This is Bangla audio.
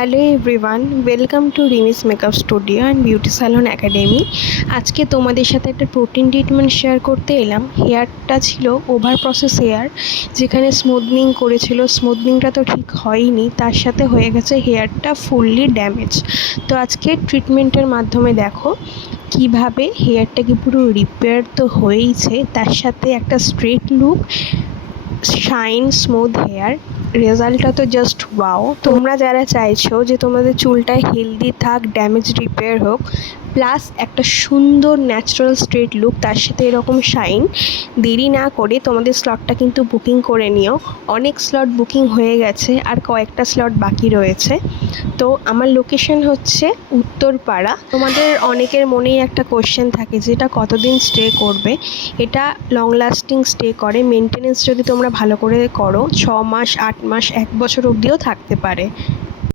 Hello everyone, welcome to রিমিস makeup studio and beauty salon academy. আজকে তোমাদের সাথে একটা প্রোটিন ট্রিটমেন্ট শেয়ার করতে এলাম। হেয়ারটা ছিল ওভার প্রসেস হেয়ার, যেখানে স্মুথনিং করেছিল, স্মুথনিংটা তো ঠিক হয়নি, তার সাথে হয়ে গেছে হেয়ারটা ফুললি ড্যামেজ। তো আজকে ট্রিটমেন্টের মাধ্যমে দেখো কিভাবে হেয়ারটাকে পুরো রিপেয়ার তো হয়েইছে, তার সাথে একটা straight look, shine, smooth hair, রেজাল্টটা তো জাস্ট ওয়াও। তোমরা যারা চাইছো যে তোমাদের চুলটা হেলদি থাক, ড্যামেজ রিপেয়ার হোক, প্লাস একটা সুন্দর ন্যাচারাল স্ট্রেট লুক, তার সাথে এরকম শাইন, দেরি না করে তোমাদের স্লটটা কিন্তু বুকিং করে নিও। অনেক স্লট বুকিং হয়ে গেছে, আর কয়েকটা স্লট বাকি রয়েছে। তো আমার লোকেশন হচ্ছে উত্তরপাড়া। তোমাদের অনেকের মনেই একটা কোশ্চেন থাকে যে এটা কতদিন স্টে করবে। এটা লং লাস্টিং স্টে করে, মেনটেনেন্স যদি তোমরা ভালো করে করো 6 মাস, 8 মাস, 1 বছর অবধিও থাকতে পারে।